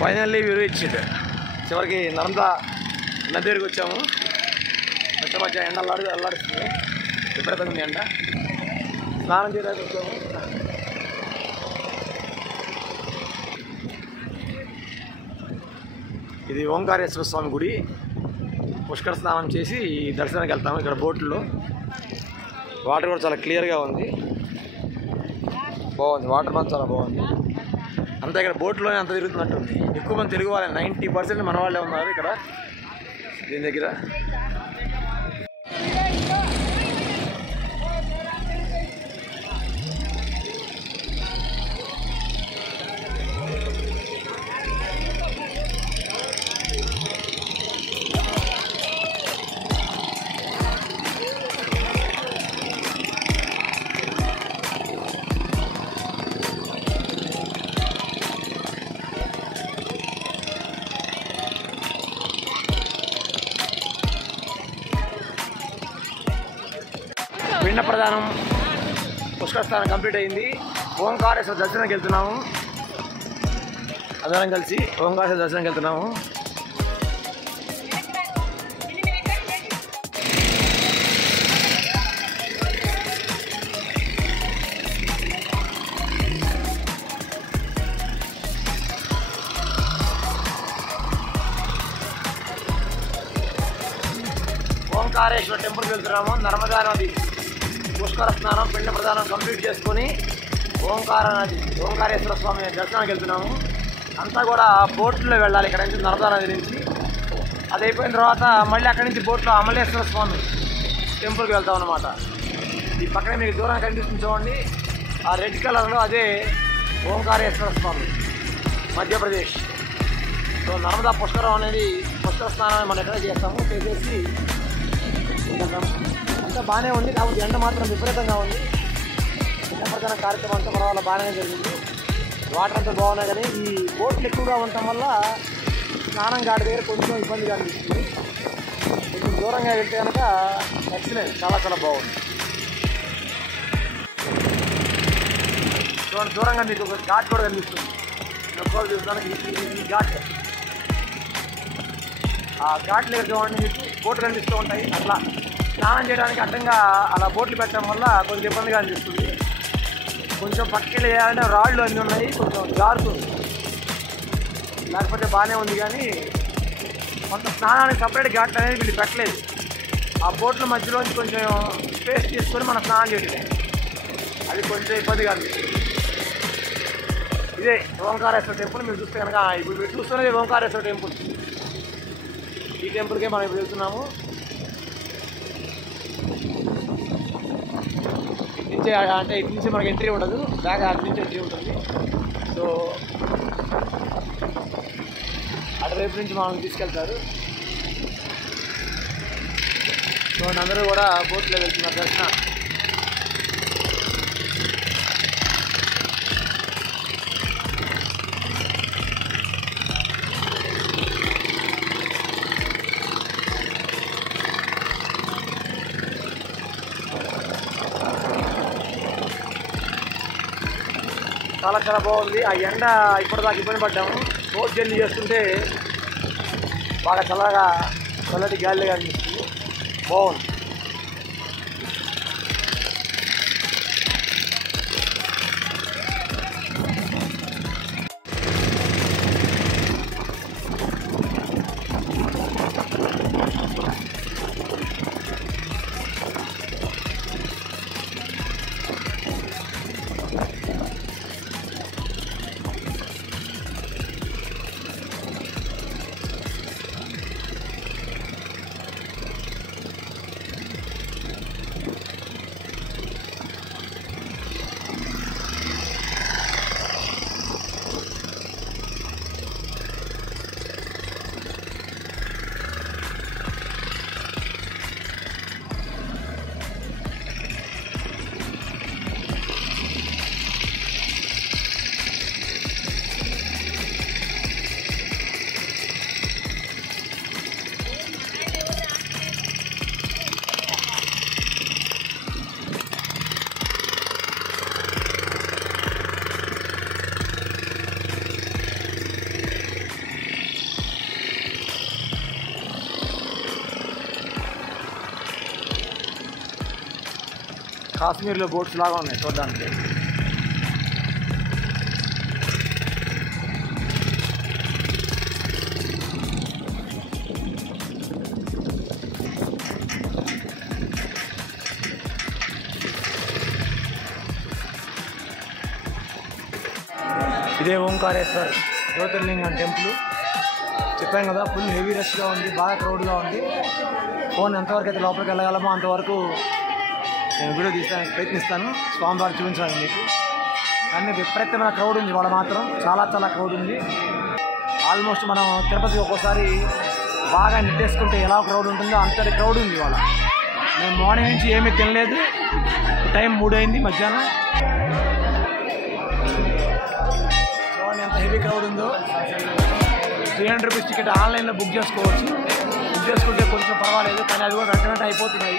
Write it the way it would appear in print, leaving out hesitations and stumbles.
Finally we reached. చివరికి నర్మదా నది దగ్గరికి వచ్చాము. మధ్య మధ్య ఎండ అల్లాడుస్తుంది, విపరీతంగా ఎండ. స్నానం చేయడానికి వచ్చాము. ఇది ఓంకారేశ్వర స్వామి గుడి. పుష్కర స్నానం చేసి దర్శనానికి వెళ్తాము. ఇక్కడ బోట్లో వాటర్ కూడా చాలా క్లియర్గా ఉంది, బాగుంది. వాటర్ మాత్రం చాలా బాగుంది. అంతా ఇక్కడ బోట్లోనే అంత తిరుగుతున్నట్టుంది. ఎక్కువ మంది తెలుగు వాళ్ళే, 90% మన వాళ్ళే ఉన్నారు ఇక్కడ దీని దగ్గర. పిండ ప్రదానం పుష్కర స్నానం కంప్లీట్ అయింది. ఓంకారేశ్వర దర్శనానికి వెళ్తున్నాము. అందరం కలిసి ఓంకారేశ్వర దర్శనానికి వెళ్తున్నాము. ఓంకారేశ్వర టెంపుల్కి వెళ్తున్నాము. నర్మదా నది పుష్కర స్నానం పిండ ప్రదానం కంప్లీట్ చేసుకొని ఓంకారేశ్వర స్వామి దర్శనానికి వెళ్తున్నాము. అంతా కూడా బోట్లో వెళ్ళాలి ఇక్కడ నుంచి, నర్మదా నది నుంచి. అది అయిపోయిన తర్వాత మళ్ళీ అక్కడి నుంచి బోట్లో అమలేశ్వర స్వామి టెంపుల్కి వెళ్తాం అన్నమాట. ఈ పక్కనే మీకు దూరం కనిపిస్తుంది చూడండి, ఆ రెడ్ కలర్లో అదే ఓంకారేశ్వర స్వామి, మధ్యప్రదేశ్. సో నర్మదా పుష్కరం అనేది పుష్కర స్నానాన్ని మనం ఎక్కడ చేస్తాము. చేసేసి అంతా బాగానే ఉంది, కాకపోతే ఎండ మాత్రం విపరీతంగా ఉంది. ఎండపడతన కార్యక్రమం అంతా పర్వాలేదు, బాగానే జరిగింది. వాటర్ అంతా బాగున్నాయి, కానీ ఈ బోట్లు ఎక్కువగా ఉండటం వల్ల స్నానం గాడి దగ్గర కొంచెం ఇబ్బందిగా అనిపిస్తుంది. కొంచెం దూరంగా వెళ్తే కనుక ఎక్సలెంట్, చాలా చాలా బాగుంది. చూడండి, దూరంగా మీకు ఒక ఘాట్ కూడా కనిపిస్తుంది. చూడడానికి ఈ ఘాట్, ఆ ఘాట్ దగ్గర చూడండి మీకు బోట్లు కనిపిస్తూ ఉంటాయి. అట్లా స్నానం చేయడానికి అడ్డంగా అలా బోట్లు పెట్టడం వల్ల కొంచెం ఇబ్బందిగా అనిపిస్తుంది. కొంచెం పక్కకి వేయాలంటే రాళ్ళు అన్నీ ఉన్నాయి, కొంచెం జారుతుంది. లేకపోతే బాగానే ఉంది, కానీ కొంత స్నానానికి సపరేట్ ఘాట్ అనేది వీళ్ళు పెట్టలేదు. ఆ బోట్ల మధ్యలోంచి కొంచెం స్పేస్ తీసుకొని మనం స్నానం చేయటమే, అది కొంచెం ఇబ్బందిగా అనిపిస్తుంది. ఇదే ఓంకారేశ్వర టెంపుల్. మీరు చూస్తే కనుక ఇప్పుడు మీరు చూస్తున్నది ఓంకారేశ్వర టెంపుల్. ఈ టెంపుల్కే మనం ఇప్పుడు వెళ్తున్నాము. ఇటు నుంచి అంటే ఇటు నుంచి మనకి ఎంట్రీ ఉండదు, బ్యాగ్ అటు నుంచి ఎంట్రీ ఉంటుంది. సో అటువైపు నుంచి మనం తీసుకెళ్తారు. సో అందరూ కూడా బోట్లో వెళ్తున్నారు దర్శనం. చాలా చాలా బాగుంది. ఆ ఎండ ఇప్పటిదాకా ఇబ్బంది పడ్డాము. బోట్ జర్నీ చేస్తుంటే బాగా చల్లటి గాలిగా అనిపిస్తుంది, బాగుంది. కాశ్మీర్లో బోట్స్ లాగా ఉన్నాయి చూడడానికి. ఇదే ఓంకారేశ్వర్ జ్యోతిర్లింగం టెంపుల్. చెప్పాను కదా, ఫుల్ హెవీ రష్గా ఉంది, బాగా క్రౌడ్గా ఉంది. ఫోన్ ఎంతవరకు అయితే లోపలికి వెళ్ళగలమో అంతవరకు నేను వీడియో తీయడానికి ప్రయత్నిస్తాను, స్వామివారు చూపించడానికి మీకు. అన్ని విపరీతమైన క్రౌడ్ ఉంది ఇవాళ మాత్రం, చాలా చాలా క్రౌడ్ ఉంది. ఆల్మోస్ట్ మనం తిరుపతి ఒక్కోసారి బాగా నెట్టేసుకుంటే ఎలా క్రౌడ్ ఉంటుందో అంతటి క్రౌడ్ ఉంది ఇవాళ. మేము మార్నింగ్ నుంచి ఏమీ తినలేదు, టైం 3 అయింది మధ్యాహ్నం. చూడండి ఎంత హెవీ క్రౌడ్ ఉందో. 300 రూపీస్ టికెట్ ఆన్లైన్లో బుక్ చేసుకోవచ్చు. బుక్ చేసుకుంటే కొంచెం పర్వాలేదు, కానీ అది కూడా వెంటనే అయిపోతున్నాయి.